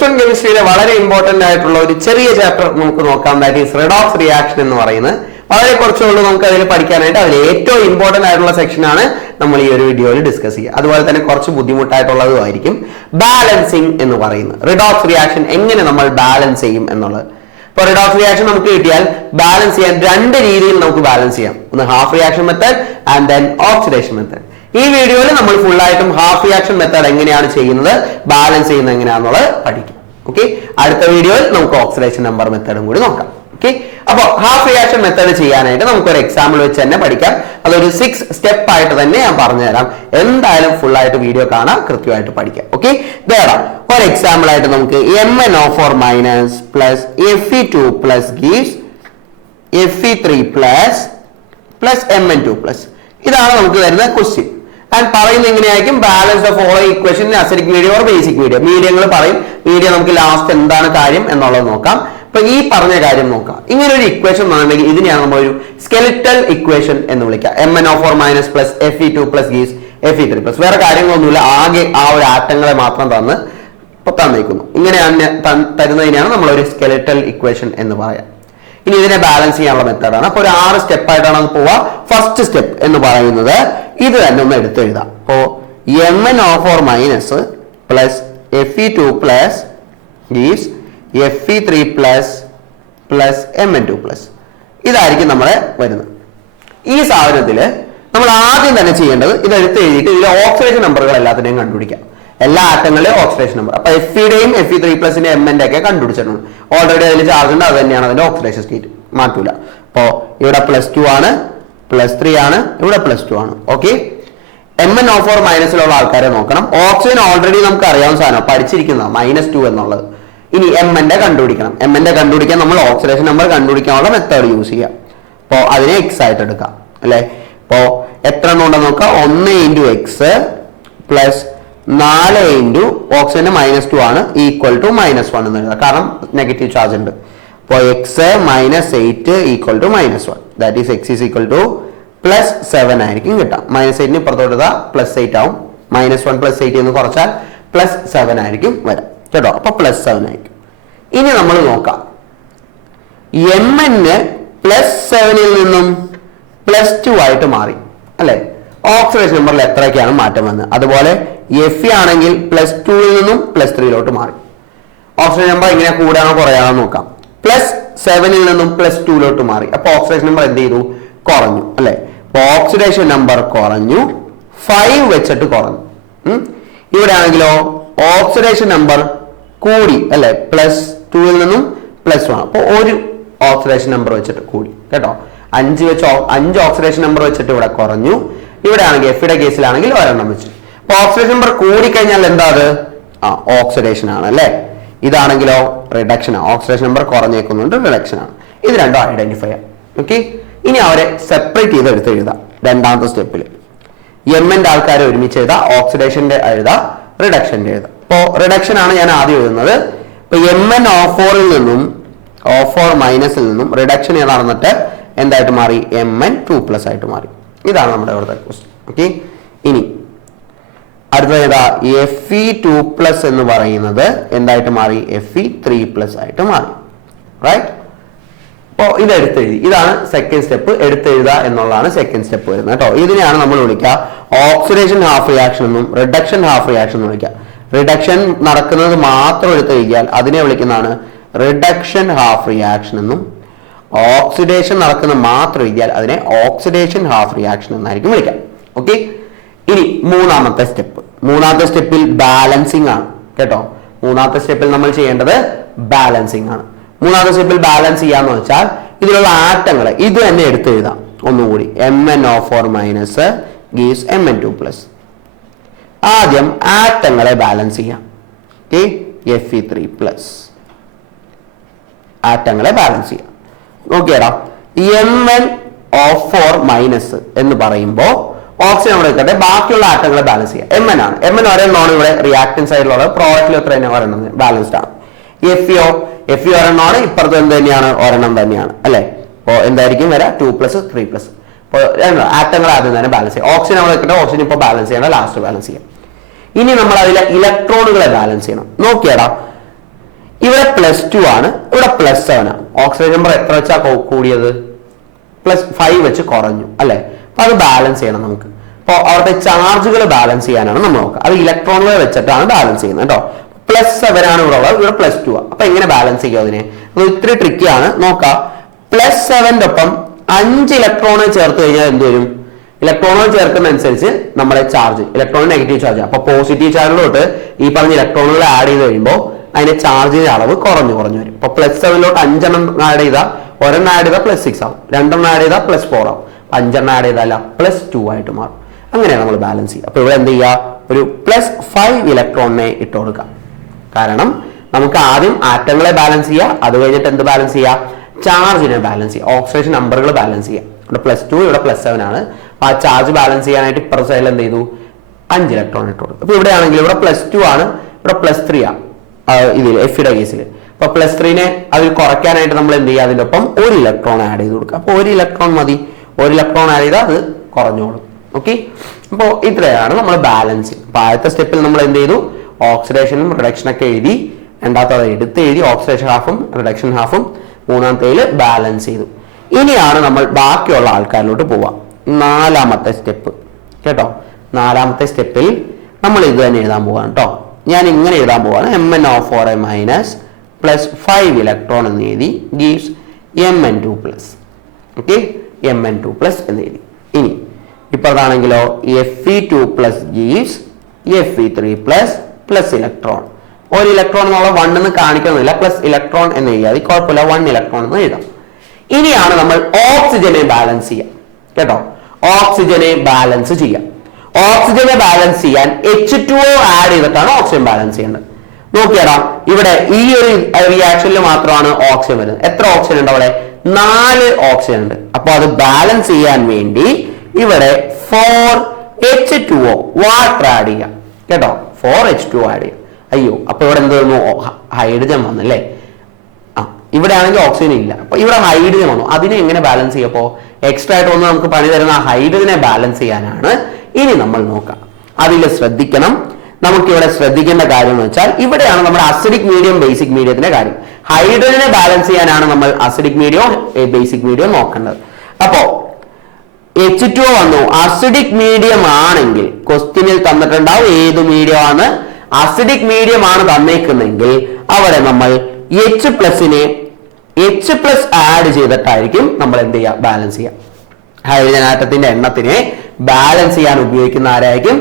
+1 കെമിസ്ട്രിയിലെ വളരെ ഇമ്പോർട്ടന്റ് ആയിട്ടുള്ള ഒരു ചെറിയ ചാപ്റ്റർ നമുക്ക് നോക്കാം. ദാറ്റ് ഈസ് റെഡോക്സ് റിയാക്ഷൻ എന്ന് പറയുന്നത്. വളരെ കുറച്ചുള്ളൂ നമുക്ക് അതിൽ പഠിക്കാനായിട്ട്. അതിൽ ഏറ്റവും ഇമ്പോർട്ടന്റ് ആയിട്ടുള്ള സെക്ഷൻ ആണ് നമ്മൾ ഈ ഒരു വീഡിയോയിൽ ഡിസ്കസ് ചെയ്യുക. അതുപോലെ തന്നെ കുറച്ച് ബുദ്ധിമുട്ടായിട്ടുള്ളതുമായിരിക്കും ബാലൻസിങ് എന്ന് പറയുന്നത്. റിഡോക്സ് റിയാക്ഷൻ എങ്ങനെ നമ്മൾ ബാലൻസ് ചെയ്യും എന്നുള്ളത്. ഇപ്പോൾ റിഡോക്സ് റിയാക്ഷൻ നമുക്ക് കിട്ടിയാൽ ബാലൻസ് ചെയ്യാൻ രണ്ട് രീതിയിൽ നമുക്ക് ബാലൻസ് ചെയ്യാം. ഒന്ന് half reaction method and then oxidation method. ഈ വീഡിയോയിൽ നമ്മൾ ഫുൾ ആയിട്ടും ഹാഫ് റിയാക്ഷൻ മെത്തേഡ് എങ്ങനെയാണ് ചെയ്യുന്നത്, ബാലൻസ് ചെയ്യുന്നത് എങ്ങനെയാണെന്നുള്ളത് പഠിക്കും. ഓക്കെ, അടുത്ത വീഡിയോയിൽ നമുക്ക് ഓക്സിഡേഷൻ നമ്പർ മെത്തേഡും കൂടി നോക്കാം. ഓക്കെ, അപ്പോൾ ഹാഫ് റിയാക്ഷൻ മെത്തേഡ് ചെയ്യാനായിട്ട് നമുക്കൊരു എക്സാമ്പിൾ വെച്ച് തന്നെ പഠിക്കാം. അതൊരു 6 സ്റ്റെപ്പ് ആയിട്ട് തന്നെ ഞാൻ പറഞ്ഞുതരാം. എന്തായാലും ഫുൾ ആയിട്ട് വീഡിയോ കാണാം, കൃത്യമായിട്ട് പഠിക്കാം. ഓക്കെ, ഒരു എക്സാമ്പിൾ ആയിട്ട് നമുക്ക് MnO4 minus plus Fe2 plus gives Fe3 plus Mn2 plus. ഇതാണ് നമുക്ക് വരുന്ന ക്വസ്റ്റ്യൻ. ആൻഡ് പറയുന്നത് എങ്ങനെയായിരിക്കും, balance the following equation in acidic medium or basic medium. മീഡിയങ്ങൾ പറയും, മീഡിയം നമുക്ക് ലാസ്റ്റ് എന്താണ് കാര്യം എന്നുള്ളത് നോക്കാം. അപ്പൊ ഈ പറഞ്ഞ കാര്യം നോക്കാം. ഇങ്ങനെ ഒരു ഇക്വേഷൻ വന്നിട്ടുണ്ടെങ്കിൽ ഇതിനെയാണ് നമ്മൾ ഒരു സ്കെലിറ്റൽ ഇക്വേഷൻ എന്ന് വിളിക്കുക. MnO4 minus plus Fe2 plus gives Fe3 plus. വേറെ കാര്യങ്ങളൊന്നുമില്ല, ആകെ ആ ഒരു ആറ്റങ്ങളെ മാത്രം തന്നിരിക്കുന്നു. ഇങ്ങനെയാണ് തരുന്നതിനെയാണ് നമ്മൾ ഒരു സ്കെലിറ്റൽ ഇക്വേഷൻ എന്ന് പറയാം. ഇനി ഇതിനെ ബാലൻസ് ചെയ്യാനുള്ള മെത്തേഡാണ്. അപ്പൊ ഒരു 6 സ്റ്റെപ്പ് ആയിട്ടാണ് അത് പോവുക. ഫസ്റ്റ് സ്റ്റെപ്പ് എന്ന് പറയുന്നത് ഇത് തന്നെ ഒന്ന് എടുത്തെഴുതാം. അപ്പോ MnO4 minus plus Fe2 plus gives Fe3 plus Mn2 plus. ഇതായിരിക്കും നമ്മളെ വരുന്നത്. ഈ സാധനത്തില് നമ്മൾ ആദ്യം തന്നെ ചെയ്യേണ്ടത് ഇത് എടുത്ത് എഴുതിയിട്ട് ഇതിലെ ഓക്സിഡേഷൻ നമ്പറുകൾ എല്ലാത്തിനെയും കണ്ടുപിടിക്കാം. എല്ലാ ആറ്റങ്ങളുടെയും ഓക്സിഡേഷൻ നമ്പർ. അപ്പൊ Feയുടെയും Fe3 പ്ലസിന്റെ Mന്റെ ഒക്കെ കണ്ടുപിടിച്ചിട്ടുണ്ട്. ഓൾറെഡി അതിൽ ചാർജ് ഉണ്ട്, അത് തന്നെയാണ് അതിന്റെ ഓക്സിഡേഷൻ സ്റ്റേറ്റ്, മാറ്റൂല. അപ്പോ ഇവിടെ +2 ആണ്, +3 ആണ്, ഇവിടെ +2 ആണ്. ഓക്കെ, MnO4 മൈനസിലുള്ള ആൾക്കാരെ നോക്കണം. ഓക്സിജൻ ഓൾറെഡി നമുക്ക് അറിയാവുന്ന സാധനം, പഠിച്ചിരിക്കുന്നതാണ് -2 എന്നുള്ളത്. ഇനി Mന്റെ കണ്ടുപിടിക്കണം. Mന്റെ കണ്ടുപിടിക്കാൻ നമ്മൾ ഓക്സിഡേഷൻ നമ്പർ കണ്ടുപിടിക്കാനുള്ള മെത്തേഡ് യൂസ് ചെയ്യാം. അപ്പോ അതിനെ X ആയിട്ട് എടുക്കാം അല്ലെ. അപ്പോ എത്ര എണ്ണം ഉണ്ടെന്ന് നോക്കാം. 1 × X പ്ലസ് 4 × ഓക്സിജന് -2 ആണ് ഈക്വൽ ടു -1 എന്ന് എഴുതാം. കാരണം നെഗറ്റീവ് ചാർജ് ഉണ്ട്. അപ്പോൾ X -8 equal to -1. That is X is equal to +7 ആയിരിക്കും കിട്ടാം. -8 പുറത്തോട്ട് +8 ആവും. -1 +8 എന്ന് കുറച്ചാൽ +7 ആയിരിക്കും വരാം കേട്ടോ. അപ്പൊ +7 ആയിരിക്കും. ഇനി നമ്മൾ നോക്കാം, Mn +7 നിന്നും +2 ആയിട്ട് മാറി അല്ലെ. ഓക്സിഡേഷൻ നമ്പറിൽ എത്രയൊക്കെയാണ് മാറ്റം വന്നത്. അതുപോലെ Fe ആണെങ്കിൽ +2 നിന്നും +3 മാറി. ഓക്സിഡേഷൻ നമ്പർ ഇങ്ങനെ കൂടാനോ കുറയാനോ നോക്കാം. +7 നിന്നും +2 മാറി. അപ്പൊ ഓക്സിഡേഷൻ നമ്പർ എന്ത് ചെയ്തു, കുറഞ്ഞു അല്ലെ. അപ്പൊ ഓക്സിഡേഷൻ നമ്പർ കുറഞ്ഞു, 5 വെച്ചിട്ട് കുറഞ്ഞു. ഇവിടെ ആണെങ്കിലോ ഓക്സിഡേഷൻ നമ്പർ കൂടി അല്ലെ, +2 നിന്നും +1. അപ്പൊ ഒരു ഓക്സിഡേഷൻ നമ്പർ വെച്ചിട്ട് കൂടി കേട്ടോ. 5 ഓക്സിഡേഷൻ നമ്പർ വെച്ചിട്ട് ഇവിടെ കുറഞ്ഞു. ഇവിടെ ആണെങ്കിൽ Fയുടെ കേസിലാണെങ്കിൽ ഒരെണ്ണം വെച്ചു. അപ്പൊ ഓക്സിഡേഷൻ നമ്പർ കൂടിക്കഴിഞ്ഞാൽ എന്താ അത്, ഓക്സിഡേഷൻ ആണ് അല്ലെ. ഇതാണെങ്കിലോ റിഡക്ഷൻ ആണ്. ഓക്സിഡേഷൻ നമ്പർ കുറഞ്ഞേക്കുന്നുണ്ട്, റിഡക്ഷൻ ആണ്. ഇത് രണ്ടും ഐഡന്റിഫൈ ചെയ്യാം. ഓക്കെ, ഇനി അവരെ സെപ്പറേറ്റ് ചെയ്ത് എടുത്ത് എഴുതാം. രണ്ടാമത്തെ സ്റ്റെപ്പിൽ Mന്റെ ആൾക്കാരെ ഒരുമിച്ച് എഴുതാം, ഓക്സിഡേഷന്റെ എഴുതാം, റിഡക്ഷന്റെ എഴുതാം. അപ്പോ റിഡക്ഷൻ ആണ് ഞാൻ ആദ്യം എഴുതുന്നത്. ഇപ്പൊ MnO4 നിന്നും O4 മൈനസിൽ നിന്നും റിഡക്ഷൻ നടന്നിട്ട് എന്തായിട്ട് മാറി, Mn2+ ആയിട്ട് മാറി. ഇതാണ് നമ്മുടെ ഇവിടുത്തെ ക്വസ്റ്റ്യൻ. ഓക്കെ, ഇനി അടുത്തത് ഏതാ, Fe2+ എന്ന് പറയുന്നത് എന്തായിട്ട് മാറി, Fe3+ ആയിട്ട് മാറി. റൈറ്റ്. അപ്പോൾ ഇത് എടുത്തെഴുതി. ഇതാണ് സെക്കൻഡ് സ്റ്റെപ്പ്. എടുത്തെഴുതുക എന്നുള്ളതാണ് സെക്കൻഡ് സ്റ്റെപ്പ് വരുന്നത് കേട്ടോ. ഇതിനെയാണ് നമ്മൾ വിളിക്കുക ഓക്സിഡേഷൻ ഹാഫ് റിയാക്ഷൻ എന്നും റിഡക്ഷൻ ഹാഫ് റിയാക്ഷൻ എന്ന് വിളിക്കുക. റിഡക്ഷൻ നടക്കുന്നത് മാത്രം എടുത്തെഴുതിയാൽ അതിനെ വിളിക്കുന്നതാണ് റിഡക്ഷൻ ഹാഫ് റിയാക്ഷൻ എന്നും, ഓക്സിഡേഷൻ നടക്കുന്ന മാത്രം എഴുതിയാൽ അതിനെ ഓക്സിഡേഷൻ ഹാഫ് റിയാക്ഷൻ എന്നായിരിക്കും വിളിക്കാം. ഓക്കെ, ഇനി മൂന്നാമത്തെ സ്റ്റെപ്പ്. മൂന്നാമത്തെ സ്റ്റെപ്പിൽ ബാലൻസിങ് ആണ് കേട്ടോ. മൂന്നാമത്തെ സ്റ്റെപ്പിൽ നമ്മൾ ചെയ്യേണ്ടത് ബാലൻസിങ് ആണ്. മൂന്നാമത്തെ സ്റ്റെപ്പിൽ ബാലൻസ് ചെയ്യാന്ന് വെച്ചാൽ ഇതിലുള്ള ആറ്റങ്ങളെ ഇത് തന്നെ എടുത്തെഴുതാം ഒന്നുകൂടി. MnO4 minus gives Mn2+. ആദ്യം ആറ്റങ്ങളെ ബാലൻസ് ചെയ്യാം. Okay, Fe3+. ആറ്റങ്ങളെ ബാലൻസ് ചെയ്യാം. നോക്കിയടാ, MnO4 മൈനസ് എന്ന് പറയുമ്പോൾ ഓക്സിജൻ അവിടെ എടുക്കട്ടെ, ബാക്കിയുള്ള ആറ്റങ്ങളെ ബാലൻസ് ചെയ്യാം. Mn ആണ്. Mn ഒരെണ്ണമാണ് ഇവിടെ റിയാക്ടൻസ് ആയിട്ടുള്ളത്. പ്രോഡക്റ്റിൽ എത്ര തന്നെ ഒരെണ്ണം ബാലൻസ്ഡ് ആണ്. Fe ഒരെണ്ണമാണ്, ഇപ്പുറത്ത് എന്ത് തന്നെയാണ്, ഒരെണ്ണം തന്നെയാണ് അല്ലെ. അപ്പോൾ എന്തായിരിക്കും വരാം, 2+, 3+. അപ്പോൾ ആറ്റങ്ങൾ ആദ്യം തന്നെ ബാലൻസ് ചെയ്യാം. ഓക്സിജൻ അവിടെ എടുക്കട്ടെ, ഓക്സിജൻ ഇപ്പോൾ ബാലൻസ് ചെയ്യണം, ലാസ്റ്റ് ബാലൻസ് ചെയ്യാം. ഇനി നമ്മൾ അതിലെ ഇലക്ട്രോണുകളെ ബാലൻസ് ചെയ്യണം. നോക്കിയടാ, ഇവിടെ +2 ആണ്, ഇവിടെ +7 ആണ്. ഓക്സിജൻ നമ്പർ എത്ര വെച്ചാ കൂടിയത്? +5 വെച്ച് കുറഞ്ഞു അല്ലെ? അപ്പൊ അത് ബാലൻസ് ചെയ്യണം നമുക്ക്. അപ്പോൾ അവിടുത്തെ ചാർജുകൾ ബാലൻസ് ചെയ്യാനാണ് നമ്മൾ നോക്കുക. അത് ഇലക്ട്രോണുകൾ വെച്ചിട്ടാണ് ബാലൻസ് ചെയ്യുന്നത് കേട്ടോ. +7 ആണ് ഇവിടെ ഉള്ളത്, ഇവിടെ +2 ആണ്. അപ്പൊ എങ്ങനെ ബാലൻസ് ചെയ്യും അതിനെ? അത് ഇത്തിരി ട്രിക്കിയാണ്. നോക്കാം. +7 ഒപ്പം 5 ഇലക്ട്രോണുകൾ ചേർത്ത് കഴിഞ്ഞാൽ എന്ത് വരും? ഇലക്ട്രോണുകൾ ചേർക്കുന്ന അനുസരിച്ച് നമ്മുടെ ചാർജ്, ഇലക്ട്രോൺ നെഗറ്റീവ് ചാർജ്, അപ്പൊ പോസിറ്റീവ് ചാർജിലോട്ട് ഈ പറഞ്ഞ ഇലക്ട്രോണുകൾ ആഡ് ചെയ്ത് കഴിയുമ്പോൾ അതിന്റെ ചാർജിന്റെ അളവ് കുറഞ്ഞു വരും. അപ്പൊ +7 5 ആഡ് ചെയ്താൽ, ഒരെണ്ണം ആഡ് ചെയ്താൽ +6 ആവും, രണ്ടെണ്ണം ആഡ് ചെയ്താൽ +4 ആവും, 5 ആഡ് ചെയ്താൽ +2 ആയിട്ട് മാറും. അങ്ങനെയാണ് നമ്മൾ ബാലൻസ് ചെയ്യുക. അപ്പൊ ഇവിടെ എന്ത് ചെയ്യുക? ഒരു +5 ഇലക്ട്രോണിനെ ഇട്ട് കൊടുക്കാം. കാരണം നമുക്ക് ആദ്യം ആറ്റങ്ങളെ ബാലൻസ് ചെയ്യുക, അത് കഴിഞ്ഞിട്ട് എന്ത് ബാലൻസ് ചെയ്യുക? ചാർജിനെ ബാലൻസ് ചെയ്യുക, ഓക്സിഡേഷൻ നമ്പറുകൾ ബാലൻസ് ചെയ്യുക. ഇവിടെ +2, ഇവിടെ +7 ആണ്. അപ്പൊ ആ ചാർജ് ബാലൻസ് ചെയ്യാനായിട്ട് ഇപ്പുറ സൈഡിൽ എന്ത് ചെയ്തു? 5 ഇലക്ട്രോൺ ഇട്ട് കൊടുക്കും. അപ്പൊ ഇവിടെ ആണെങ്കിൽ ഇവിടെ +2 ആണ്, ഇവിടെ +3 ആണ് ഇതിൽ എഫിയുടെ കേസിൽ. അപ്പൊ +3നെ അതിൽ കുറയ്ക്കാനായിട്ട് നമ്മൾ എന്ത് ചെയ്യുക? അതിന്റെ ഒപ്പം 1 ഇലക്ട്രോൺ ആഡ് ചെയ്ത് കൊടുക്കുക. അപ്പൊ 1 ഇലക്ട്രോൺ മതി, 1 ഇലക്ട്രോൺ ആഡ് ചെയ്താൽ അത് കുറഞ്ഞോളും. ഓക്കെ, അപ്പോൾ ഇത്രയാണ് നമ്മൾ ബാലൻസ്. അപ്പൊ ആദ്യത്തെ സ്റ്റെപ്പിൽ നമ്മൾ എന്ത് ചെയ്തു? ഓക്സിഡേഷനും റിഡക്ഷനൊക്കെ എഴുതി, രണ്ടാമത്തെ എടുത്ത് എഴുതി, ഓക്സിഡേഷൻ ഹാഫും റിഡക്ഷൻ ഹാഫും, മൂന്നാമത്തേൽ ബാലൻസ് ചെയ്തു. ഇനിയാണ് നമ്മൾ ബാക്കിയുള്ള ആൾക്കാരിലോട്ട് പോവാം. 4ാമത്തെ സ്റ്റെപ്പ് കേട്ടോ. 4ാമത്തെ സ്റ്റെപ്പിൽ നമ്മൾ ഇത് തന്നെ എഴുതാൻ പോവാണ് കേട്ടോ. ഞാൻ ഇങ്ങനെ എഴുതാൻ പോവാണ്. MnO4 +5 ഇലക്ട്രോൺ എന്ന് എഴുതി, ഗീവ്സ് Mn2+. ഓക്കെ, Mn2+ എന്ന് എഴുതി. ഇനി ഇപ്പതാണെങ്കിലോ Fe2+ gives Fe3+ electron. 1 electron എന്നുള്ള 1 എന്ന് കാണിക്കുന്നില്ല, +ഇലക്ട്രോൺ എന്ന് എഴുതിയാൽ കുഴപ്പമില്ല, 1 ഇലക്ട്രോൺ എന്ന് എഴുതാം. ഇനിയാണ് നമ്മൾ ഓക്സിജനെ ബാലൻസ് ചെയ്യാം കേട്ടോ. ഓക്സിജനെ ബാലൻസ് ചെയ്യാം. ഓക്സിജനെ ബാലൻസ് ചെയ്യാൻ H2O ആഡ് ചെയ്തിട്ടാണ് ഓക്സിജൻ ബാലൻസ് ചെയ്യേണ്ടത്. നോക്കിയാടാ, ഇവിടെ ഈ ഒരു റിയാക്ഷനിൽ മാത്രമാണ് ഓക്സിജൻ വരുന്നത്. എത്ര ഓക്സിജൻ ഉണ്ട് അവിടെ? 4 ഓക്സിജൻ ഉണ്ട്. അപ്പൊ അത് ബാലൻസ് ചെയ്യാൻ വേണ്ടി ഇവിടെ 4H2O വാട്ടർ ആഡ് ചെയ്യാം കേട്ടോ. 4H2O ആഡ് ചെയ്യാം. അയ്യോ, അപ്പൊ ഇവിടെ എന്ത് വന്നു? ഹൈഡ്രജൻ വന്നല്ലേ. ഇവിടെ ആണെങ്കിൽ ഓക്സിജൻ ഇല്ല, അപ്പൊ ഇവിടെ ഹൈഡ്രജൻ വന്നു. അതിനെ എങ്ങനെ ബാലൻസ് ചെയ്യപ്പോ? എക്സ്ട്രാ ആയിട്ട് വന്ന് നമുക്ക് പണി തരുന്ന ഹൈഡ്രജനെ ബാലൻസ് ചെയ്യാനാണ് ഇനി നമ്മൾ നോക്കാം. അതിൽ ശ്രദ്ധിക്കണം. നമുക്കിവിടെ ശ്രദ്ധിക്കേണ്ട കാര്യം എന്ന് വെച്ചാൽ ഇവിടെയാണ് നമ്മുടെ അസിഡിക് മീഡിയം ബേസിക് മീഡിയത്തിന്റെ കാര്യം. ഹൈഡ്രജനെ ബാലൻസ് ചെയ്യാനാണ് നമ്മൾ അസിഡിക് മീഡിയം ബേസിക് മീഡിയം നോക്കേണ്ടത്. അപ്പോ H2O വന്നു, അസിഡിക് മീഡിയം ആണെങ്കിൽ ക്വസ്റ്റ്യനിൽ തന്നിട്ടുണ്ടാവും ഏത് മീഡിയം ആണ്. അസിഡിക് മീഡിയം ആണ് തന്നേക്കുന്നെങ്കിൽ അവിടെ നമ്മൾ H+ ആഡ് ചെയ്തിട്ടായിരിക്കും നമ്മൾ എന്ത് ചെയ്യുക? ബാലൻസ് ചെയ്യുക. ഹൈഡ്രജൻ ആറ്റത്തിന്റെ എണ്ണത്തിനെ ബാലൻസ് ചെയ്യാൻ ഉപയോഗിക്കുന്ന ആരായിരിക്കും?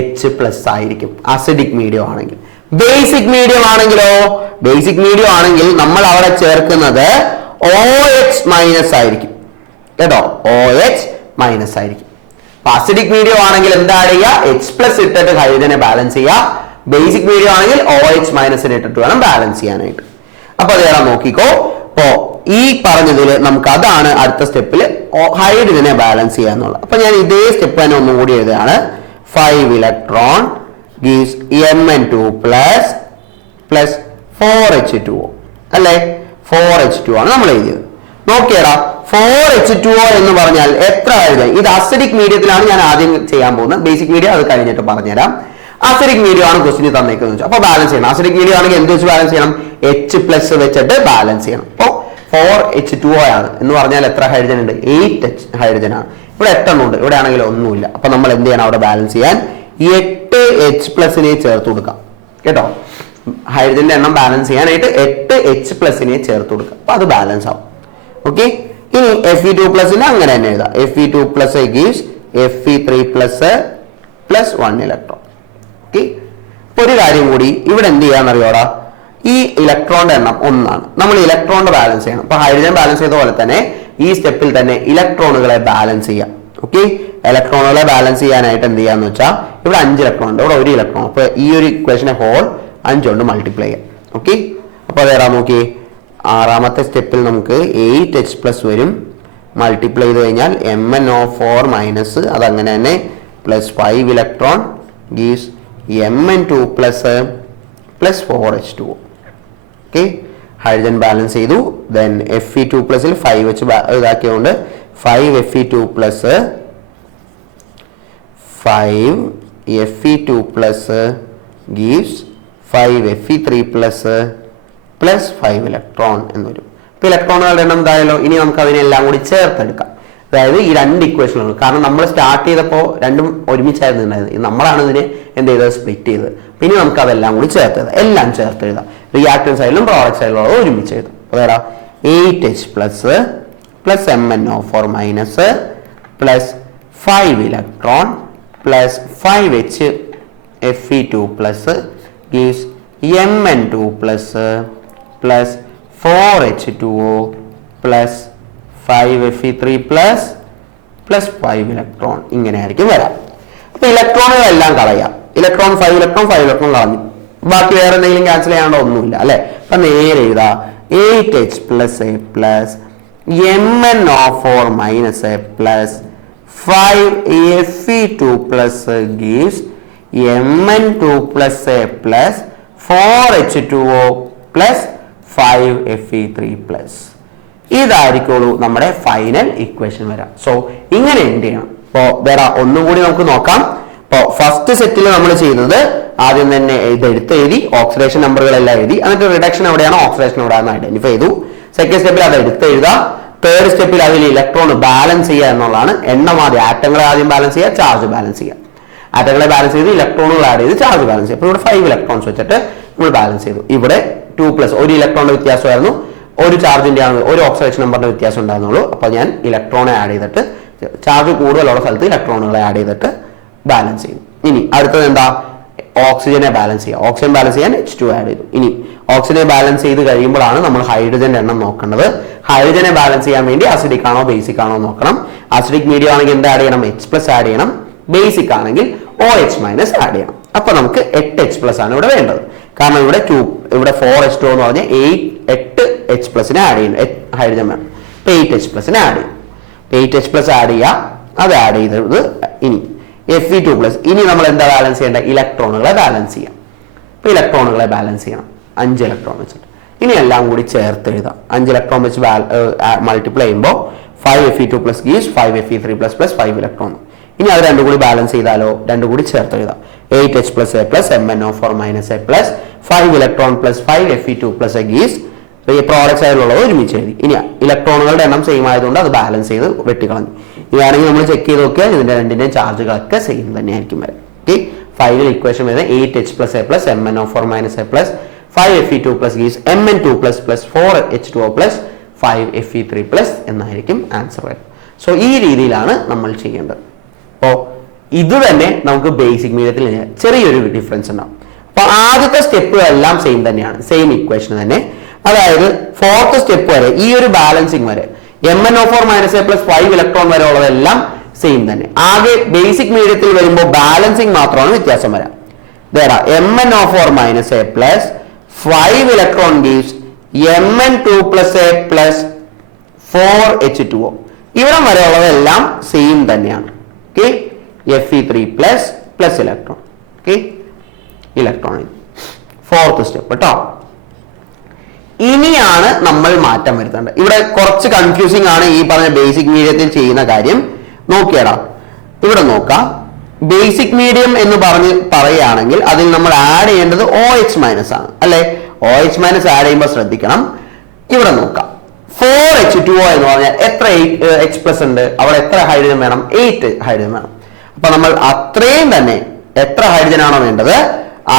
H+ ആയിരിക്കും അസിഡിക് മീഡിയം ആണെങ്കിൽ. ബേസിക് മീഡിയം ആണെങ്കിലോ? ബേസിക് മീഡിയം ആണെങ്കിൽ നമ്മൾ അവിടെ ചേർക്കുന്നത് OH- ആയിരിക്കും കേട്ടോ. OH- ആയിരിക്കും. അസിഡിക് മീഡിയം ആണെങ്കിൽ എന്താ ചെയ്യുക? H+ ഇട്ടിട്ട് ഹൈഡ്രജനെ ബാലൻസ് ചെയ്യുക. ബേസിക് മീഡിയം ആണെങ്കിൽ OH- ഇട്ടിട്ട് വേണം ബാലൻസ് ചെയ്യാനായിട്ട്. അപ്പൊ അതേടാ നോക്കിക്കോ. അപ്പോ ഈ പറഞ്ഞതിൽ നമുക്ക് അതാണ് അടുത്ത സ്റ്റെപ്പിൽ ഹൈഡ്രജനെ ബാലൻസ് ചെയ്യാന്നുള്ളത്. അപ്പൊ ഞാൻ ഇതേ സ്റ്റെപ്പ് തന്നെ ഒന്നും കൂടി എഴുതുകയാണ്. 5 ഇലക്ട്രോൺ ഗീവ്സ് Mn2+ 4H2O അല്ലെ. 4H2O ആണ് നമ്മൾ എഴുതിയത്. നോക്കിയടാ, 4H2O എന്ന് പറഞ്ഞാൽ എത്ര ഹൈഡ്രജൻ? ഇത് അസിഡിക് മീഡിയത്തിലാണ് ഞാൻ ആദ്യം ചെയ്യാൻ പോകുന്നത്. ബേസിക് മീഡിയം അത് കഴിഞ്ഞിട്ട് പറഞ്ഞുതരാം. അസിഡിക് മീഡിയം ആണ് ക്വസ്റ്റിന് തന്നേക്കുന്നത്. അപ്പൊ ബാലൻസ് ചെയ്യണം. അസിഡിക് മീഡിയം ആണെങ്കിൽ എന്ത് വെച്ച് ബാലൻസ് ചെയ്യണം? H+ വെച്ചിട്ട് ബാലൻസ് ചെയ്യണം. അപ്പൊ 4H2O ആണ് എന്ന് പറഞ്ഞാൽ എത്ര ഹൈഡ്രജൻ ഉണ്ട്? 8 ഹൈഡ്രജൻ ആണ്. ഇവിടെ 8 ഉണ്ട്, ഇവിടെ ആണെങ്കിൽ ഒന്നുമില്ല. അപ്പൊ നമ്മൾ എന്ത് ചെയ്യണം? അവിടെ ബാലൻസ് ചെയ്യാൻ 8H+നെ ചേർത്ത് കൊടുക്കാം കേട്ടോ. ഹൈഡ്രജന്റെ എണ്ണം ബാലൻസ് ചെയ്യാനായിട്ട് 8H+നെ ചേർത്ത് കൊടുക്കാം. അപ്പൊ അത് ബാലൻസ് ആവും. ഓക്കെ, ഇനി Fe2+ അങ്ങനെ തന്നെ എഴുതാം. Fe2+ gives Fe3+ 1 electron. Okay, ഒരു കാര്യം കൂടി ഇവിടെ എന്ത് ചെയ്യാന്നറിയോടാ? ഈ ഇലക്ട്രോണിന്റെ എണ്ണം 1 ആണ്. നമ്മൾ ഇലക്ട്രോണിന്റെ ബാലൻസ് ചെയ്യണം. അപ്പൊ ഹൈഡ്രജൻ ബാലൻസ് ചെയ്ത പോലെ തന്നെ ഈ സ്റ്റെപ്പിൽ തന്നെ ഇലക്ട്രോണുകളെ ബാലൻസ് ചെയ്യാം. ഓക്കെ, ഇലക്ട്രോണുകളെ ബാലൻസ് ചെയ്യാനായിട്ട് എന്ത് ചെയ്യാന്ന് വെച്ചാൽ ഇവിടെ 5 ഇലക്ട്രോൺ ഉണ്ട്, ഇവിടെ 1 ഇലക്ട്രോൺ. അപ്പൊ ഈ ഒരു ഇക്വേഷനെ ഹോൾ 5 കൊണ്ട് മൾട്ടിപ്ലൈ ചെയ്യാം. ഓക്കെ, അപ്പൊ അതേടാ നോക്കി, 6ാമത്തെ സ്റ്റെപ്പിൽ നമുക്ക് 8H+ വരും. മൾട്ടിപ്ലൈ ചെയ്ത് കഴിഞ്ഞാൽ MnO4- അതങ്ങനെ തന്നെ +5 electron gives Mn2+ 4H2O. Okay, hydrogen balance ചെയ്തു. ദെൻ Fe2+ൽ 5 വെച്ച് ഇതാക്കിയതുകൊണ്ട് 5Fe2+ 5Fe2+ gives 5Fe3+ plus 5 electron എന്ന് വരും. ഇപ്പൊ ഇലക്ട്രോണുകളുടെ എണ്ണം എന്തായാലോ, ഇനി നമുക്ക് അതിനെല്ലാം കൂടി ചേർത്തെടുക്കാം. അതായത് ഈ രണ്ട് ഇക്വേഷനുകൾ, കാരണം നമ്മൾ സ്റ്റാർട്ട് ചെയ്തപ്പോൾ രണ്ടും ഒരുമിച്ചായിരുന്നു ഉണ്ടായത്, നമ്മളാണ് ഇതിനെ എന്ത് ചെയ്തത്, സ്പ്ലിറ്റ് ചെയ്തത്. പിന്നെ നമുക്ക് അതെല്ലാം കൂടി ചേർത്ത് എല്ലാം ചേർത്ത് എഴുതാം. റിയാക്ടൻസ് സൈഡിലും പ്രോഡക്റ്റ് സൈഡിലും ഒരുമിച്ച് എഴുതാം. അതാ 8H plus plus MnO4 minus plus 5 electron plus 5H Fe2 plus gives Mn2 plus plus 4H2O plus 5Fe3 plus plus 5 electron. ഇങ്ങനെ ആയിരിക്കും വരാം. അപ്പൊ ഇലക്ട്രോണുകളെല്ലാം കളയാം. ഇലക്ട്രോൺ 5 ഇലക്ട്രോൺ കളഞ്ഞു. ബാക്കി വേറെ എന്തെങ്കിലും ക്യാൻസൽ ചെയ്യാണ്ടോ ഒന്നുമില്ല അല്ലെ. അപ്പൊ നേരെ എഴുതാ 8H plus a plus MnO4 minus a plus 5Fe2 plus gives Mn2 plus a plus 4H2O plus 5Fe3 plus. ഇതായിരിക്കുള്ളൂ നമ്മുടെ ഫൈനൽ ഇക്വേഷൻ വരാം. സോ ഇങ്ങനെ എന്ത് ചെയ്യണം. ഇപ്പോൾ വേറെ ഒന്നുകൂടി നമുക്ക് നോക്കാം. ഇപ്പോൾ ഫസ്റ്റ് സെറ്റിൽ നമ്മൾ ചെയ്തത് ആദ്യം തന്നെ ഇതെടുത്ത് എഴുതി, ഓക്സിഡേഷൻ നമ്പറുകളെല്ലാം എഴുതി, എന്നിട്ട് റിഡക്ഷൻ എവിടെയാണോ ഓക്സിഡേഷൻ എവിടെയാണെന്ന് ഐഡന്റിഫൈ ചെയ്തു. സെക്കൻഡ് സ്റ്റെപ്പിൽ അത് എടുത്ത് എഴുതാം. തേർഡ് സ്റ്റെപ്പിൽ അതിൽ ഇലക്ട്രോൺ ബാലൻസ് ചെയ്യുക എന്നുള്ളതാണ്. എണ്ണം ആദ്യം ആറ്റങ്ങളെ ആദ്യം ബാലൻസ് ചെയ്യുക, ചാർജ് ബാലൻസ് ചെയ്യുക. ആറ്റങ്ങളെ ബാലൻസ് ചെയ്ത് ഇലക്ട്രോണുകൾ ആഡ് ചെയ്ത് ചാർജ് ബാലൻസ് ചെയ്യുക. അപ്പോൾ ഇവിടെ 5 ഇലക്ട്രോൺസ് വെച്ചിട്ട് നമ്മൾ ബാലൻസ് ചെയ്തു. ഇവിടെ 2 പ്ലസ് ഒരു ഇലക്ട്രോണിന്റെ വ്യത്യാസമായിരുന്നു, ഒരു ചാർജിന്റെ ആണ്, ഒരു ഓക്സിഡേഷൻ നമ്പറിന്റെ വ്യത്യാസം ഉണ്ടായിരുന്നുള്ളൂ. അപ്പോൾ ഞാൻ ഇലക്ട്രോണെ ആഡ് ചെയ്തിട്ട് ചാർജ് കൂടുതലുള്ള സ്ഥലത്ത് ഇലക്ട്രോണുകളെ ആഡ് ചെയ്തിട്ട് ബാലൻസ് ചെയ്തു. ഇനി അടുത്തത് എന്താ, ഓക്സിജനെ ബാലൻസ് ചെയ്യുക. ഓക്സിജൻ ബാലൻസ് ചെയ്യാൻ H2 ആഡ് ചെയ്തു. ഇനി ഓക്സിജനെ ബാലൻസ് ചെയ്ത് കഴിയുമ്പോഴാണ് നമ്മൾ ഹൈഡ്രജന്റെ എണ്ണം നോക്കേണ്ടത്. ഹൈഡ്രജനെ ബാലൻസ് ചെയ്യാൻ വേണ്ടി അസിഡിക് ആണോ ബേസിക് ആണോ നോക്കണം. അസിഡിക് മീഡിയം ആണെങ്കിൽ എന്ത് ആഡ് ചെയ്യണം, H+ ആഡ് ചെയ്യണം. ബേസിക് ആണെങ്കിൽ OH- ആഡ് ചെയ്യണം. അപ്പൊ നമുക്ക് 8H+ ആണ് ഇവിടെ വേണ്ടത്. കാരണം ഇവിടെ 2, ഇവിടെ 4H2 എന്ന് പറഞ്ഞാൽ 8H+ ആഡ് ചെയ്യണം. ഹൈഡ്രജൻ വേണം. 8H+ ആഡ് ചെയ്യും. 8H+ ആഡ് ചെയ്യുക. അത് ആഡ് ചെയ്തത് ഇനി Fe2+. ഇനി നമ്മൾ എന്താ ബാലൻസ് ചെയ്യേണ്ടത്, ഇലക്ട്രോണുകളെ ബാലൻസ് ചെയ്യാം. അപ്പൊ ഇലക്ട്രോണുകളെ ബാലൻസ് ചെയ്യണം 5 ഇലക്ട്രോൺ വെച്ചിട്ട്. ഇനി എല്ലാം കൂടി ചേർത്ത് എഴുതാം. 5 ഇലക്ട്രോൺ വെച്ച് മൾട്ടിപ്ലൈ ചെയ്യുമ്പോൾ 5Fe2+ gives 5Fe3+ plus 5 electron. ഇനി അത് രണ്ടും കൂടി ബാലൻസ് ചെയ്താലോ, രണ്ടും കൂടി ചേർത്ത് എഴുതാം. 8H plus a plus MnO4 minus a plus 5 electron plus 5Fe2+ gives product സൈഡിലുള്ളത് ഒരുമിച്ച് എഴുതി. ഇനി ഇലക്ട്രോണുകളുടെ എണ്ണം സെയിം ആയതുകൊണ്ട് അത് ബാലൻസ് ചെയ്ത് വെട്ടിക്കളഞ്ഞു. ഇതാണെങ്കിൽ നമ്മൾ ചെക്ക് ചെയ്ത് നോക്കിയാൽ ഇതിന്റെ രണ്ടിന്റെയും ചാർജുകളൊക്കെ സെയിം തന്നെയായിരിക്കും വരാം. ഓക്കെ, ഫൈനൽ ഇക്വേഷൻ വരുന്നത് 8H plus a plus MnO4 minus a plus 5Fe2+ gives Mn2 plus 4H2O plus 5Fe3+ എന്നായിരിക്കും ആൻസർ വരുന്നത്. സോ ഈ രീതിയിലാണ് നമ്മൾ ചെയ്യേണ്ടത്. അപ്പോൾ ഇത് തന്നെ നമുക്ക് ബേസിക് മീഡിയത്തിൽ ചെറിയൊരു ഡിഫറൻസ് ഉണ്ടാവും. അപ്പൊ ആദ്യത്തെ സ്റ്റെപ്പുകളെല്ലാം സെയിം തന്നെയാണ്, സെയിം ഇക്വേഷൻ തന്നെ. അതായത് ഫോർത്ത് സ്റ്റെപ്പ് വരെ ഈ ഒരു ബാലൻസിങ് വരെ MnO4 minus a plus 5 electron വരെ ഉള്ളതെല്ലാം സെയിം തന്നെ. ആകെ ബേസിക് മീഡിയത്തിൽ വരുമ്പോൾ ബാലൻസിങ് മാത്രമാണ് വ്യത്യാസം വരാം. MnO4 minus a plus 5 electron gives Mn2 plus a plus 4H2O. ഇവിടെ വരെ ഉള്ളതെല്ലാം സെയിം തന്നെയാണ്. Okay, Fe3+ plus electron. Okay, electron fourth step കേട്ടോ. ഇനിയാണ് നമ്മൾ മാറ്റം വരുത്തേണ്ടത്. ഇവിടെ കുറച്ച് കൺഫ്യൂസിംഗ് ആണ് ഈ പറഞ്ഞ ബേസിക് മീഡിയത്തിൽ ചെയ്യുന്ന കാര്യം. നോക്കിയടാ, ഇവിടെ നോക്കാം. ബേസിക് മീഡിയം എന്ന് പറയുകയാണെങ്കിൽ അതിൽ നമ്മൾ ആഡ് ചെയ്യേണ്ടത് OH- ആണ് അല്ലെ. OH- ആഡ് ചെയ്യുമ്പോൾ ശ്രദ്ധിക്കണം. ഇവിടെ നോക്കാം, 4H2O എന്ന് പറഞ്ഞാൽ എത്ര H+ ഉണ്ട്, അവിടെ എത്ര ഹൈഡ്രജൻ വേണം, 8 ഹൈഡ്രജൻ വേണം. അപ്പൊ നമ്മൾ അത്രയും തന്നെ എത്ര ഹൈഡ്രജൻ ആണോ വേണ്ടത്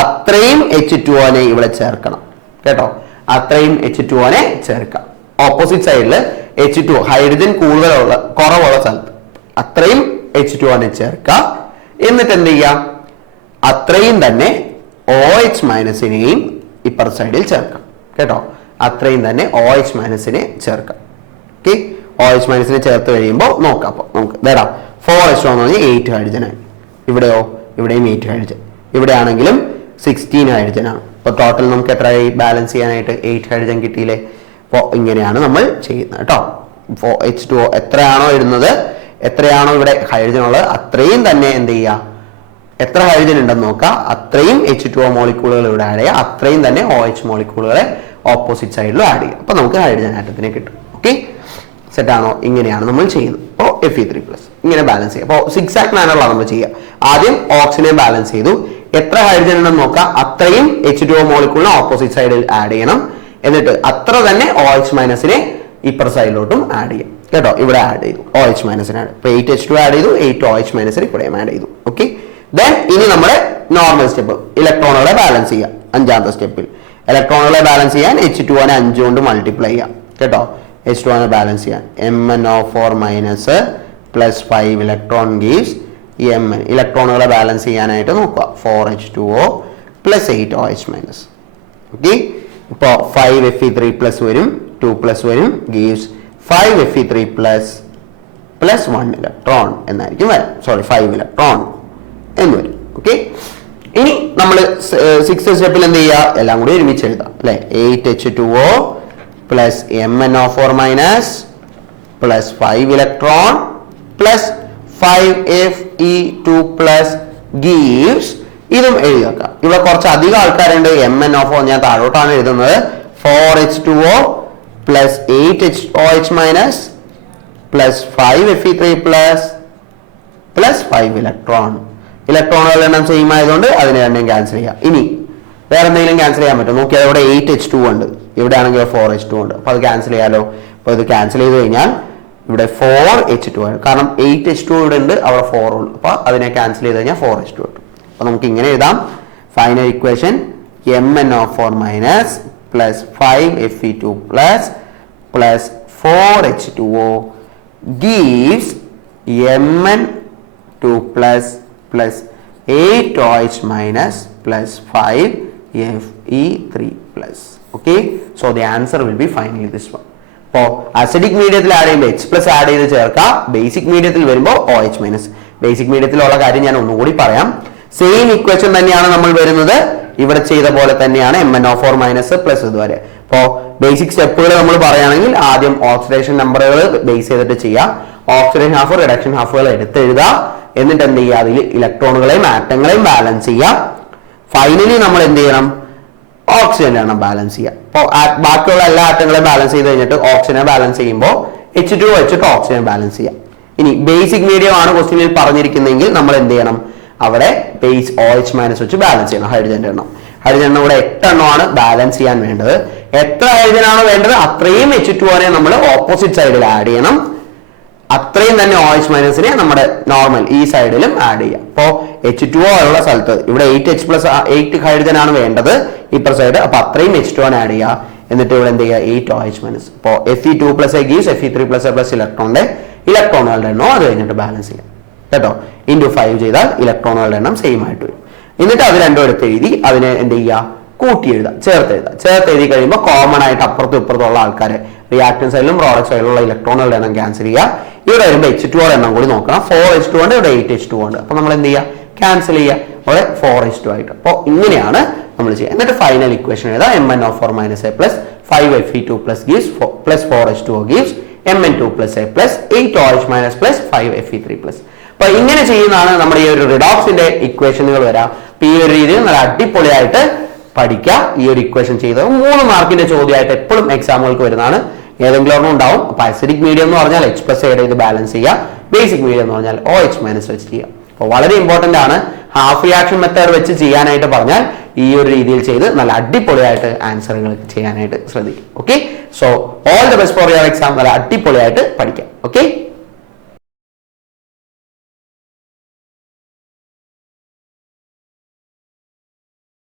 അത്രയും H2O ഇവിടെ ചേർക്കണം കേട്ടോ. അത്രയും H2O ചേർക്കാം. ഓപ്പോസിറ്റ് സൈഡിൽ H2O ഹൈഡ്രജൻ കുറവുള്ള സ്ഥലത്ത് അത്രയും H2O ചേർക്കാം. എന്നിട്ട് എന്ത് ചെയ്യാം, അത്രയും തന്നെ OH- ഇപ്പർ സൈഡിൽ ചേർക്കാം കേട്ടോ. അത്രയും തന്നെ OH- ചേർക്കാം. ഓക്കെ, OH- ചേർത്ത് കഴിയുമ്പോൾ നോക്കാം. അപ്പോൾ നമുക്ക് വരാം. 4H2 എന്ന് പറഞ്ഞാൽ 8 ഹൈഡ്രജനായി. ഇവിടെയോ, ഇവിടെയും 8 ഹൈഡ്രജൻ. ഇവിടെ ആണെങ്കിലും 16 ഹൈഡ്രജൻ ആണ്. അപ്പോൾ ടോട്ടൽ നമുക്ക് എത്രയായി ബാലൻസ് ചെയ്യാനായിട്ട് 8 ഹൈഡ്രജൻ കിട്ടിയില്ലേ. അപ്പോൾ ഇങ്ങനെയാണ് നമ്മൾ ചെയ്യുന്നത് കേട്ടോ. H2O എത്രയാണോ ഇടുന്നത്, എത്രയാണോ ഇവിടെ ഹൈഡ്രജൻ ഉള്ളത് അത്രയും തന്നെ എന്ത് ചെയ്യുക, എത്ര ഹൈഡ്രജൻ ഉണ്ടെന്ന് നോക്കുക. അത്രയും H2O മോളിക്യൂളുകൾ ഇവിടെ ആഡ് ചെയ്യുക. അത്രയും തന്നെ OH മോളിക്യൂളുകളെ ഓപ്പോസിറ്റ് സൈഡിലും ആഡ് ചെയ്യുക. അപ്പോൾ നമുക്ക് ഹൈഡ്രജൻ ആറ്റത്തിനെ കിട്ടും. ഓക്കെ, സെറ്റ് ആണോ? ഇങ്ങനെയാണ് നമ്മൾ ചെയ്യുന്നത്. അപ്പോൾ Fe3+ ഇങ്ങനെ ബാലൻസ് ചെയ്യുക. അപ്പോൾ 6 മാനറിലാണ് നമ്മൾ ചെയ്യുക. ആദ്യം ഓക്സിജനെ ബാലൻസ് ചെയ്തു. എത്ര ഹൈഡ്രജൻ ഉണ്ടെന്ന് നോക്കാം. അത്രയും H2O മോളിക്യൂളിനെ ഓപ്പോസിറ്റ് സൈഡിൽ ആഡ് ചെയ്യണം. എന്നിട്ട് അത്ര തന്നെ OH മൈനസിനെ ഇപ്പുറ സൈഡിലോട്ടും ആഡ് ചെയ്യാം കേട്ടോ. ഇവിടെ ആഡ് ചെയ്തു OH മൈനസിന് ആഡ്. ഇപ്പൊ 8H2 ആഡ് ചെയ്തു, 8OH മൈനസിന് ഇവിടെ ആഡ് ചെയ്തു. ഓക്കെ, ദെൻ ഇനി നമ്മുടെ നോർമൽ സ്റ്റെപ്പ് ഇലക്ട്രോണുകളെ ബാലൻസ് ചെയ്യാം. അഞ്ചാമത്തെ സ്റ്റെപ്പിൽ ഇലക്ട്രോണുകളെ ബാലൻസ് ചെയ്യാൻ H2 നെ 5 കൊണ്ട് മൾട്ടിപ്ലൈ ചെയ്യാം കേട്ടോ. H2 നെ ബാലൻസ് ചെയ്യാൻ MnO4 minus plus 5 electron gives Mn. ഇലക്ട്രോണുകളെ ബാലൻസ് ചെയ്യാനായിട്ട് നോക്കുക 4H2O plus 8OH minus. Okay, ഇപ്പോൾ 5Fe3 പ്ലസ് വരും, 2 പ്ലസ് വരും, ഗീവ്സ് 5Fe3 പ്ലസ് 1 ഇലക്ട്രോൺ എന്നായിരിക്കും വരാം. സോറി 5 ഇലക്ട്രോൺ എന്ന് വരും. ഓക്കെ, ഇനി നമ്മൾ 6th സ്റ്റെപ്പിൽ എന്ത് ചെയ്യുക, എല്ലാം കൂടി ഒരുമിച്ച് എഴുതാം അല്ലെ. 8H2O plus MnO4 minus plus 5 electron plus 5Fe2 plus gives. ഇതും എഴുതി വെക്കാം. ഇവിടെ കുറച്ച് അധികം ആൾക്കാരുണ്ട്. MnO4 ഞാൻ താഴോട്ടാണ് എഴുതുന്നത്. 4H2O plus 8OH minus plus 5Fe3 plus 5 electron. ഇലക്ട്രോണുകളുടെ എണ്ണം സെയിം ആയതുകൊണ്ട് അതിനെ രണ്ടും ക്യാൻസൽ ചെയ്യാം. ഇനി വേറെ എന്തെങ്കിലും ക്യാൻസൽ ചെയ്യാൻ പറ്റും നോക്കിയാൽ ഇവിടെ 8H2 ഉണ്ട്, ഇവിടെ ആണെങ്കിൽ 4H2 ഉണ്ട്. അപ്പൊ അത് ക്യാൻസൽ ചെയ്യാലോ. അപ്പൊ ഇത് ക്യാൻസൽ ചെയ്ത് കഴിഞ്ഞാൽ ഇവിടെ 4H2 ആണ്. കാരണം 8H2 ഇവിടെ ഉണ്ട്, അവിടെ 4 ഉള്ളു. അപ്പൊ അതിനെ ക്യാൻസൽ ചെയ്ത് കഴിഞ്ഞാൽ 4H2 കിട്ടും. അപ്പൊ നമുക്ക് ഇങ്ങനെ എഴുതാം. Final equation MnO4 minus plus 5Fe2 plus 4H2O gives Mn2 plus 8OH minus plus 5Fe3 plus. Okay, so the answer will be finally this one. അപ്പോ അസിഡിക് മീഡിയത്തിൽ ആഡ് ചെയ്യുമ്പോൾ H പ്ലസ് ആഡ് ചെയ്ത് ചേർക്കാം. ബേസിക് മീഡിയത്തിൽ വരുമ്പോൾ OH minus. Basic മീഡിയത്തിലുള്ള കാര്യം ഞാൻ ഒന്നുകൂടി പറയാം. സെയിം ഇക്വേഷൻ തന്നെയാണ് നമ്മൾ വരുന്നത്. ഇവിടെ ചെയ്ത പോലെ തന്നെയാണ് MnO4 മൈനസ് പ്ലസ് ഇതുവരെ. അപ്പോ ബേസിക് സ്റ്റെപ്പുകൾ നമ്മൾ പറയുകയാണെങ്കിൽ ആദ്യം ഓക്സിഡേഷൻ നമ്പറുകൾ ബേസ് ചെയ്തിട്ട് ചെയ്യാം. ഓക്സിഡേഷൻ ഹാഫ് റിഡക്ഷൻ ഹാഫുകൾ എടുത്തെഴുതാം. എന്നിട്ട് എന്ത് ചെയ്യുക, അതിൽ ഇലക്ട്രോണുകളെയും ആറ്റങ്ങളെയും ബാലൻസ് ചെയ്യാം. ഫൈനലി നമ്മൾ എന്ത് ചെയ്യണം, ഓക്സിജന്റെ എണ്ണം ബാലൻസ് ചെയ്യാം. അപ്പോൾ ബാക്കിയുള്ള എല്ലാ ആറ്റങ്ങളെയും ബാലൻസ് ചെയ്ത് കഴിഞ്ഞിട്ട് ഓക്സിജനെ ബാലൻസ് ചെയ്യുമ്പോൾ H2 വെച്ചിട്ട് ഓക്സിജൻ ബാലൻസ് ചെയ്യാം. ഇനി ബേസിക് മീഡിയം ആണ് ക്വസ്റ്റ്യനിൽ പറഞ്ഞിരിക്കുന്നതെങ്കിൽ നമ്മൾ എന്ത് ചെയ്യണം, അവിടെ ബേസ് OH മൈനസ് വെച്ച് ബാലൻസ് ചെയ്യണം ഹൈഡ്രജന്റെ എണ്ണം. ഹൈഡ്രജൻ എണ്ണം ഇവിടെ 8 എണ്ണമാണ് ബാലൻസ് ചെയ്യാൻ വേണ്ടത്. എത്ര ഹൈഡ്രജൻ ആണ് വേണ്ടത് അത്രയും H2 നെ നമ്മൾ ഓപ്പോസിറ്റ് സൈഡിൽ ആഡ് ചെയ്യണം. അത്രയും തന്നെ OH മൈനസിനെ നമ്മുടെ നോർമൽ ഈ സൈഡിലും ആഡ് ചെയ്യാം. അപ്പോൾ H2O ഉള്ള സ്ഥലത്ത് ഇവിടെ 8 ഹൈഡ്രജൻ ആണ് വേണ്ടത് ഇപ്പർ സൈഡ്. അപ്പൊ അത്രയും H2O ആഡ് ചെയ്യുക. എന്നിട്ട് ഇവിടെ എന്ത് ചെയ്യുക, 8OH മൈനസ്. അപ്പോൾ Fe2 plus gives Fe3 plus ഇലക്ട്രോണുകളുടെ എണ്ണോ അത് കഴിഞ്ഞിട്ട് ബാലൻസ് ചെയ്യാം കേട്ടോ. ഇൻറ്റു 5 ചെയ്താൽ ഇലക്ട്രോണുകളുടെ എണ്ണം സെയിം ആയിട്ട് വരും. എന്നിട്ട് അത് രണ്ടും എടുത്ത് എഴുതി അതിനെ എന്ത് ചെയ്യുക, കൂട്ടി എഴുതാം, ചേർത്ത് എഴുതി കഴിയുമ്പോൾ കോമൺ ആയിട്ട് അപ്പുറത്തും ഇപ്പുറത്തുള്ള ആൾക്കാരെ റിയാക്ടൻ സൈഡിലും പ്രോഡക്റ്റ് സൈഡിലുള്ള ഇലക്ട്രോണുകളുടെ എണ്ണം ക്യാൻസൽ ചെയ്യുക. ഇവിടെ വരുമ്പോൾ H2O എണ്ണം കൂടി നോക്കണം. 4H2 ഉണ്ട്, ഇവിടെ 8H2 ഉണ്ട്. അപ്പൊ നമ്മൾ എന്ത് ചെയ്യുക, ക്യാൻസൽ ചെയ്യുക. അവിടെ 4H2 ആയിട്ട്. അപ്പോൾ ഇങ്ങനെയാണ് നമ്മൾ ചെയ്യുക. എന്നിട്ട് ഫൈനൽ ഇക്വേഷൻ എഴുതാം. MnO4 minus A plus 5Fe2 plus gives plus 4H2O gives Mn2 plus A plus 8OH minus plus 5Fe3 plus. അപ്പൊ ഇങ്ങനെ ചെയ്യുന്നതാണ് നമ്മുടെ ഈ ഒരു റിഡോക്സിന്റെ ഇക്വേഷനുകൾ വരാം. അപ്പൊ ഈ ഒരു രീതിയിൽ നല്ല അടിപൊളിയായിട്ട് പഠിക്കുക. ഈ ഒരു ഇക്വേഷൻ ചെയ്തത് 3 മാർക്കിന്റെ ചോദ്യമായിട്ട് എപ്പോഴും എക്സാമുകൾക്ക് വരുന്നതാണ്. ഏതെങ്കിലും ഒരെണ്ണം ഉണ്ടാവും. അപ്പൊ അസിഡിക് മീഡിയം എന്ന് പറഞ്ഞാൽ H പ്ലസ് ആഡ് ചെയ്ത് ബാലൻസ് ചെയ്യുക. ബേസിക് മീഡിയം എന്ന് പറഞ്ഞാൽ OH മൈനസ് വെച്ച് ചെയ്യുക. അപ്പോൾ വളരെ ഇമ്പോർട്ടന്റ് ആണ്. ഹാഫ് റിയാക്ഷൻ മെത്തേഡ് വെച്ച് ചെയ്യാനായിട്ട് പറഞ്ഞാൽ ഈ ഒരു രീതിയിൽ ചെയ്ത് നല്ല അടിപൊളിയായിട്ട് ആൻസറുകൾ ചെയ്യാനായിട്ട് ശ്രദ്ധിക്കും. Okay, so all the best for your exam. നല്ല അടിപൊളിയായിട്ട് പഠിക്കാം. ഓക്കെ.